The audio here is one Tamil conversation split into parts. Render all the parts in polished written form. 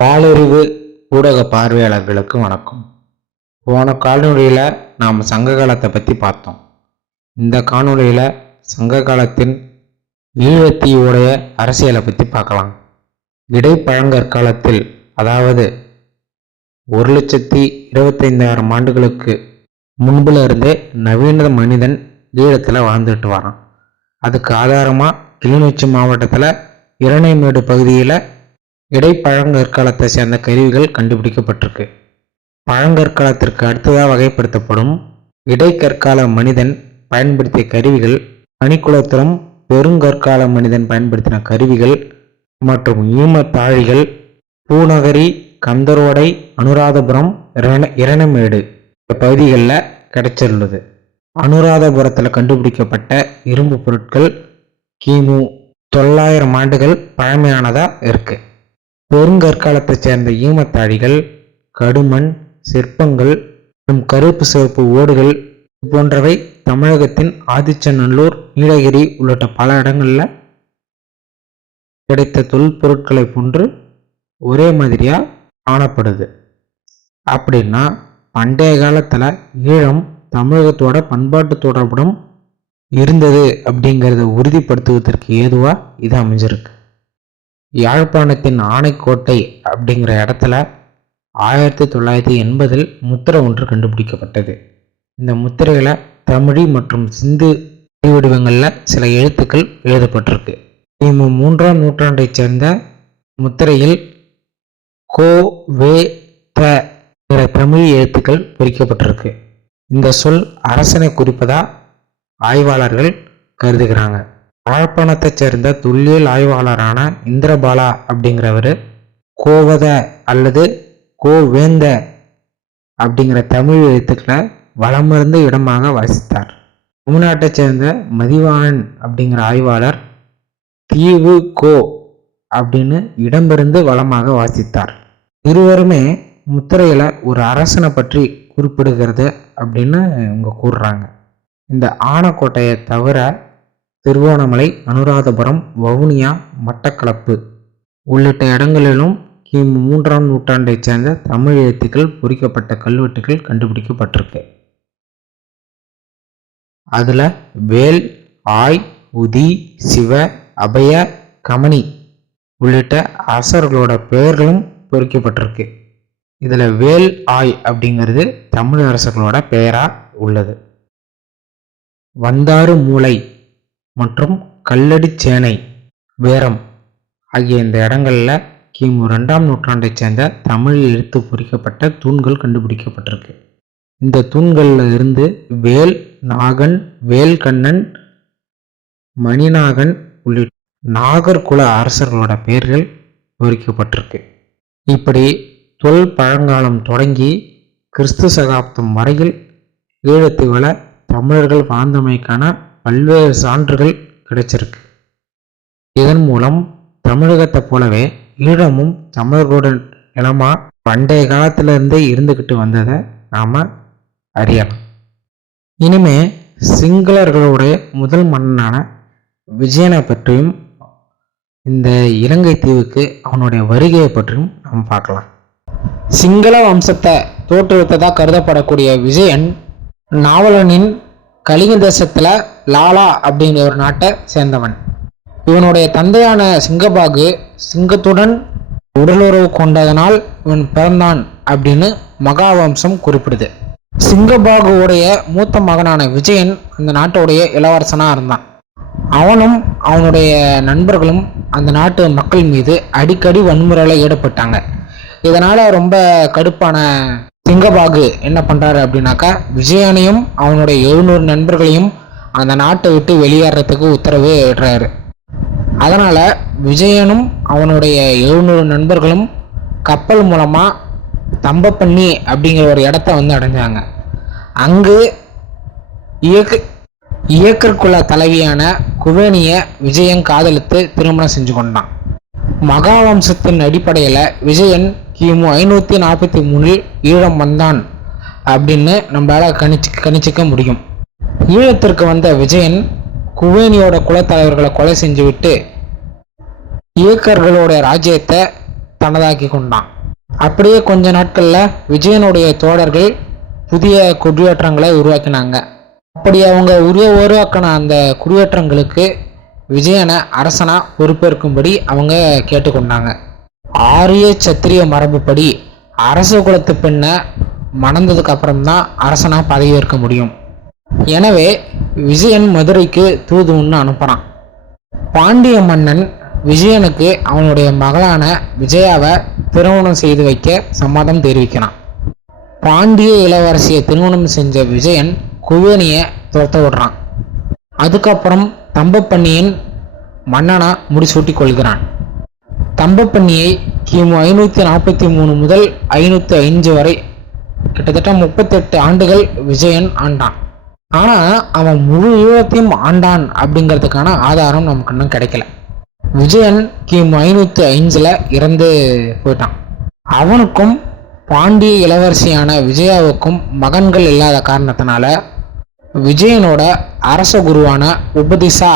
பாலறிவு ஊடக பார்வையாளர்களுக்கு வணக்கம். போன காணொளியில் நாம் சங்க காலத்தை பற்றி பார்த்தோம். இந்த காணொளியில் சங்க காலத்தின் ஈழத்தீவுடைய அரசியலை பற்றி பார்க்கலாம். இடைப்பழங்கற்காலத்தில், அதாவது 1,25,000 ஆண்டுகளுக்கு முன்புல இருந்தே நவீன மனிதன் ஈழத்தில் வாழ்ந்துட்டு வரான். அதுக்கு ஆதாரமாக கிளிநொச்சி மாவட்டத்தில் இரணைமேடு பகுதியில் இடைப்பழங்கற்காலத்தை சேர்ந்த கருவிகள் கண்டுபிடிக்கப்பட்டிருக்கு. பழங்கற்காலத்திற்கு அடுத்ததாக வகைப்படுத்தப்படும் இடைக்கற்கால மனிதன் பயன்படுத்திய கருவிகள், பனிக்குளத்திலும் பெருங்கற்கால மனிதன் பயன்படுத்தின கருவிகள் மற்றும் ஈமத்தாழிகள் பூநகரி, கந்தரோடை, அனுராதபுரம், இரணைமேடு பகுதிகளில் கிடைச்சிருந்தது. அனுராதபுரத்தில் கண்டுபிடிக்கப்பட்ட இரும்பு பொருட்கள் கிமு 900 ஆண்டுகள் பழமையானதாக இருக்கு. பெருங்கற்காலத்தை சேர்ந்த ஈமத்தாழிகள், கடுமண், சிற்பங்கள் மற்றும் கருப்பு சிவப்பு ஓடுகள் போன்றவை தமிழகத்தின் ஆதிச்சநல்லூர், நீலகிரி உள்ளிட்ட பல இடங்களில் கிடைத்த தொல்பொருட்களை போன்று ஒரே மாதிரியா காணப்படுது. அப்படின்னா பண்டைய காலத்துல ஈழம் தமிழகத்தோட பண்பாட்டு தொடர்புடன் இருந்தது அப்படிங்கிறத உறுதிப்படுத்துவதற்கு ஏதுவா இது அமைஞ்சிருக்கு. யாழ்ப்பாணத்தின் ஆனைக்கோட்டை அப்படிங்கிற இடத்துல 1980 முத்திரை ஒன்று கண்டுபிடிக்கப்பட்டது. இந்த முத்திரைகளை தமிழ் மற்றும் சிந்து வடிவங்களில் சில எழுத்துக்கள் எழுதப்பட்டிருக்கு. கிமு 3ஆம் நூற்றாண்டை சேர்ந்த முத்திரையில் கோ வே த தமிழ் எழுத்துக்கள் பொறிக்கப்பட்டிருக்கு. இந்த சொல் அரசனை குறிப்பதா ஆய்வாளர்கள் கருதுகிறாங்க. யாழ்ப்பாணத்தை சேர்ந்த தொல்லியல் ஆய்வாளரான இந்திரபாலா அப்படிங்கிறவர் கோவத அல்லது கோவேந்த அப்படிங்கிற தமிழ் எழுத்துக்களை வளமிருந்த இடமாக வாசித்தார். தமிழ்நாட்டை சேர்ந்த மதிவாணன் அப்படிங்கிற ஆய்வாளர் தீவு கோ அப்படின்னு இடமிருந்து வளமாக வாசித்தார். இருவருமே முத்திரையில ஒரு அரசனை பற்றி குறிப்பிடுகிறது அப்படின்னு இவங்க கூறுறாங்க. இந்த ஆனைக்கோட்டையை தவிர திருவோணமலை, அனுராதபுரம், வவுனியா, மட்டக்களப்பு உள்ளிட்ட இடங்களிலும் கிமு 3ஆம் நூற்றாண்டை சேர்ந்த தமிழ் எழுத்துக்கள் பொறிக்கப்பட்ட கல்வெட்டுகள் கண்டுபிடிக்கப்பட்டிருக்கு. அதுல வேல், ஆய், உதி, சிவ, அபய, கமனி உள்ளிட்ட அரசர்களோட பெயர்களும் பொறிக்கப்பட்டிருக்கு. இதுல வேல், ஆய் அப்படிங்கிறது தமிழ் அரசர்களோட பெயரா உள்ளது. வந்தாறு மூலை மற்றும் கல்லடிச்சேனை, வேரம் ஆகிய இந்த இடங்கள்ல கிமு 2ஆம் நூற்றாண்டை சேர்ந்த தமிழ் எழுத்து பொறிக்கப்பட்ட தூண்கள் கண்டுபிடிக்கப்பட்டிருக்கு. இந்த தூண்கள்ல இருந்து வேல், நாகன், வேல்கண்ணன், மணிநாகன் உள்ளிட்ட நாகர்குல அரசர்களோட பெயர்கள் பொறிக்கப்பட்டிருக்கு. இப்படி தொல் பழங்காலம் தொடங்கி கிறிஸ்து சகாப்தம் வரையில் ஈழத்தீவுல தமிழர்கள் வாழ்ந்தமைக்கான பல்வேறு சான்றுகள் கிடைச்சிருக்கு. இதன் மூலம் தமிழகத்தை போலவே ஈழமும் தமிழர்களோட நிலமா பண்டைய காலத்திலிருந்தே இருந்துக்கிட்டு வந்ததை நாம அறியலாம். இனிமே சிங்களர்களுடைய முதல் மன்னனான விஜயனை பற்றியும் இந்த இலங்கை தீவுக்கு அவனுடைய வருகையை பற்றியும் நாம் பார்க்கலாம். சிங்கள வம்சத்தை தோற்றுவித்ததாக கருதப்படக்கூடிய விஜயன் நாவலனின் கலிங்க தேசத்துல லாலா அப்படிங்கிற ஒரு நாட்டை சேர்ந்தவன். இவனுடைய தந்தையான சிங்கபாகு சிங்கத்துடன் உடலுறவு கொண்டதனால் இவன் பிறந்தான் அப்படின்னு மகாவம்சம் குறிப்பிடுது. சிங்கபாகுவுடைய மூத்த மகனான விஜயன் அந்த நாட்டுடைய இளவரசனா இருந்தான். அவனும் அவனுடைய நண்பர்களும் அந்த நாட்டு மக்கள் மீது அடிக்கடி வன்முறையில் ஈடுபட்டாங்க. இதனால ரொம்ப கடுப்பான சிங்கபாகு என்ன பண்றாரு அப்படின்னாக்கா விஜயனையும் அவனுடைய 700 நண்பர்களையும் அந்த நாட்டை விட்டு வெளியேறதுக்கு உத்தரவு இடுறாரு. அதனால விஜயனும் அவனுடைய 700 நண்பர்களும் கப்பல் மூலமா தம்பப்பண்ணி அப்படிங்கிற ஒரு இடத்த அடைஞ்சாங்க. அங்கு இயக்கற்குல தலைவியான குவேனிய விஜயன் காதலித்து திருமணம் செஞ்சு கொண்டான். மகாவம்சத்தின் அடிப்படையில் விஜயன் கிமு 543 ஈழம் வந்தான் அப்படின்னு நம்மளால கணிச்சிக்க முடியும். ஈழத்திற்கு வந்த விஜயன் குவேனியோட குலத்தலைவர்களை கொலை செஞ்சு விட்டு இயக்கர்களோட ராஜ்யத்தை தனதாக்கி கொண்டான். அப்படியே கொஞ்ச நாட்களில் விஜயனுடைய தோழர்கள் புதிய குடியேற்றங்களை உருவாக்கினாங்க. அப்படி அவங்க உருவாக்கின அந்த குடியேற்றங்களுக்கு விஜயனை அரசனா பொறுப்பேற்கும்படி அவங்க கேட்டுக்கொண்டாங்க. ஆரிய சத்திரிய மரபுப்படி அரச குலத்து பெண்ணை மணந்ததுக்கு அப்புறம்தான் அரசனா பதவியேற்க முடியும். எனவே விஜயன் மதுரைக்கு தூது ஒன்று அனுப்புகிறான். பாண்டிய மன்னன் விஜயனுக்கு அவனுடைய மகளான விஜயாவை திருமணம் செய்து வைக்க சம்மதம் தெரிவிக்கிறான். பாண்டிய இளவரசியை திருமணம் செஞ்ச விஜயன் குவேனியை துரத்த விடுறான். அதுக்கப்புறம் தம்பப்பண்ணியின் மன்னனா முடிசூட்டி கொள்கிறான். தம்பப்பண்ணியை கிமு 543 முதல் 505 வரை கிட்டத்தட்ட 38 ஆண்டுகள் விஜயன் ஆண்டான். ஆனால் அவன் முழு ஈழத்தையும் ஆண்டான் அப்படிங்கிறதுக்கான ஆதாரம் நமக்கு இன்னும் கிடைக்கல. விஜயன் கிமு 505 இறந்து போயிட்டான். அவனுக்கும் பாண்டிய இளவரசியான விஜயாவுக்கும் மகன்கள் இல்லாத காரணத்தினால விஜயனோட அரச குருவான உபதிசா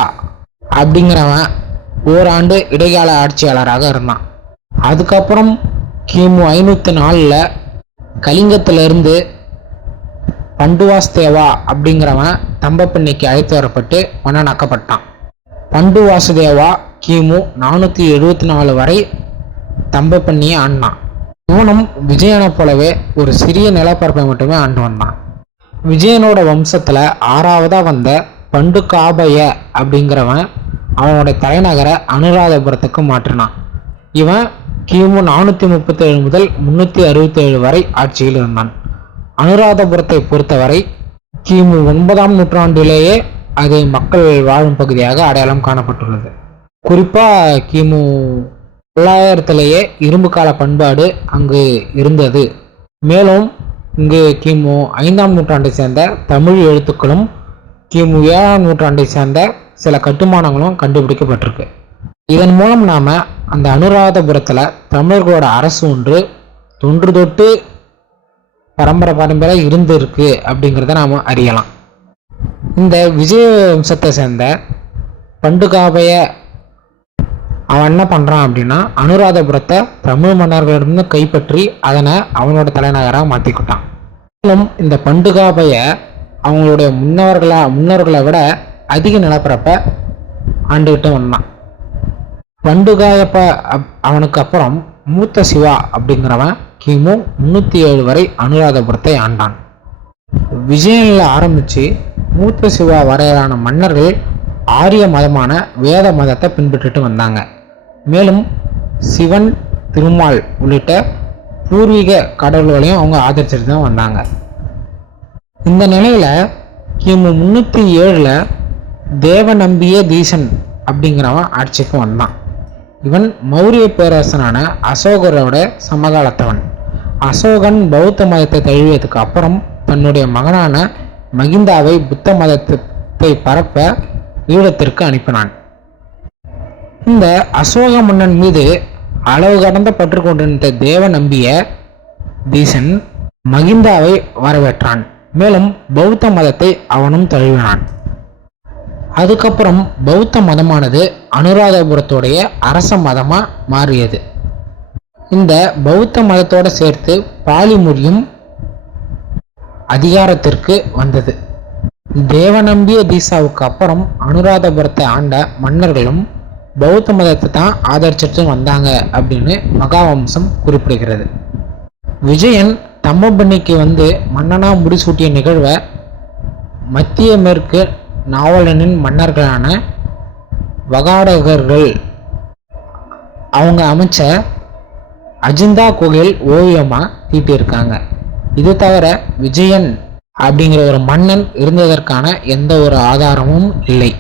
அப்படிங்கிறவன் ஓராண்டு இடைக்கால ஆட்சியாளராக இருந்தான். அதுக்கப்புறம் கிமு 504 கலிங்கத்திலிருந்து பண்டுவாசுதேவா அப்படிங்கிறவன் தம்பப்பண்ணிக்கு அழைத்து வரப்பட்டு மன்னனாக்கப்பட்டான். பண்டுவாசுதேவா கிமு 474 வரை தம்பப்பண்ணியை ஆண்டான். இவனும் விஜயனை போலவே ஒரு சிறிய நிலப்பரப்பை மட்டுமே ஆண்டு வந்தான். விஜயனோட வம்சத்துல 6ஆவதா வந்த பண்டுகாபய அப்படிங்கிறவன் அவனோட தலைநகரை அனுராதபுரத்துக்கு மாற்றினான். இவன் கிமு 437 முதல் 367 வரை ஆட்சியில் இருந்தான். அனுராதபுரத்தை பொறுத்தவரை கிமு 9ஆம் நூற்றாண்டிலேயே அது மக்கள் வாழும் பகுதியாக அடையாளம் காணப்பட்டுள்ளது. குறிப்பாக கிமு 900 இரும்பு கால பண்பாடு அங்கு இருந்தது. மேலும் இங்கு கிமு 5ஆம் நூற்றாண்டை சேர்ந்த தமிழ் எழுத்துக்களும் கிமு 7ஆம் நூற்றாண்டை சேர்ந்த சில கட்டுமானங்களும் கண்டுபிடிக்கப்பட்டிருக்கு. இதன் மூலம் நாம அந்த அனுராதபுரத்துல தமிழர்களோட அரசு ஒன்று தொன்று தொட்டு பரம்பரை இருந்திருக்கு அப்படிங்கிறத நாம அறியலாம். இந்த விஜய வம்சத்தை சேர்ந்த பண்டுகாபய அவன் என்ன பண்றான் அப்படின்னா அனுராதபுரத்தை தமிழ் மன்னர்களிடம் கைப்பற்றி அதனை அவனோட தலைநகராக மாற்றிக்கிட்டான். மேலும் இந்த பண்டுகாபய அவங்களுடைய முன்னோர்களை விட அதிக நிலப்பரப்பை ஆண்டுகிட்டு வந்தான். பண்டுகாயப்ப அவனுக்கு அப்புறம் மூத்த சிவா அப்படிங்கிறவன் கிமு 307 வரை அனுராதபுரத்தை ஆண்டான். விஜயனில் ஆரம்பித்து மூத்த சிவா வரையிலான மன்னர்கள் ஆரிய மதமான வேத மதத்தை பின்பற்றிட்டு வந்தாங்க. மேலும் சிவன், திருமால் உள்ளிட்ட பூர்வீக கடவுள்களையும் அவங்க ஆதரிச்சுட்டு தான் வந்தாங்க. இந்த நிலையில கிமு 307 தேவநம்பிய தீசன் அப்படிங்கிறவன் ஆட்சிக்கு வந்தான். இவன் மௌரிய பேரரசனான அசோகரோட சமகாலத்தவன். அசோகன் பௌத்த மதத்தை தழுவியதுக்கு அப்புறம் தன்னுடைய மகனான மகிந்தாவை புத்த மதத்தை பரப்ப ஈழத்திற்கு அனுப்பினான். இந்த அசோக மன்னன் மீது அளவு கடந்த பற்று கொண்டிருந்த தேவ நம்பிய தீசன் மகிந்தாவை வரவேற்றான். மேலும் பௌத்த மதத்தை அவனும் தழுவினான். அதுக்கப்புறம் பௌத்த மதமானது அனுராதபுரத்துடைய அரச மதமா மாறியது. இந்த பௌத்த மதத்தோட சேர்த்து பாலி மொழியும் அதிகாரத்திற்கு வந்தது. தேவநம்பிய தீசாவுக்கு அப்புறம் அனுராதபுரத்தை ஆண்ட மன்னர்களும் பௌத்த மதத்தை தான் ஆதரிச்சிட்டு வந்தாங்க அப்படின்னு மகாவம்சம் குறிப்பிடுகிறது. விஜயன் தம்பப்பண்ணிக்கு வந்து மன்னனா முடிசூட்டிய நிகழ்வை மத்திய மேற்கு நாவலனின் மன்னர்களான வகாடகர்கள் அவங்க அமைச்ச அஜிந்தா கோயில் ஓவியமாக தீட்டியிருக்காங்க. இது தவிர விஜயன் அப்படிங்கிற ஒரு மன்னன் இருந்ததற்கான எந்த ஒரு ஆதாரமும் இல்லை.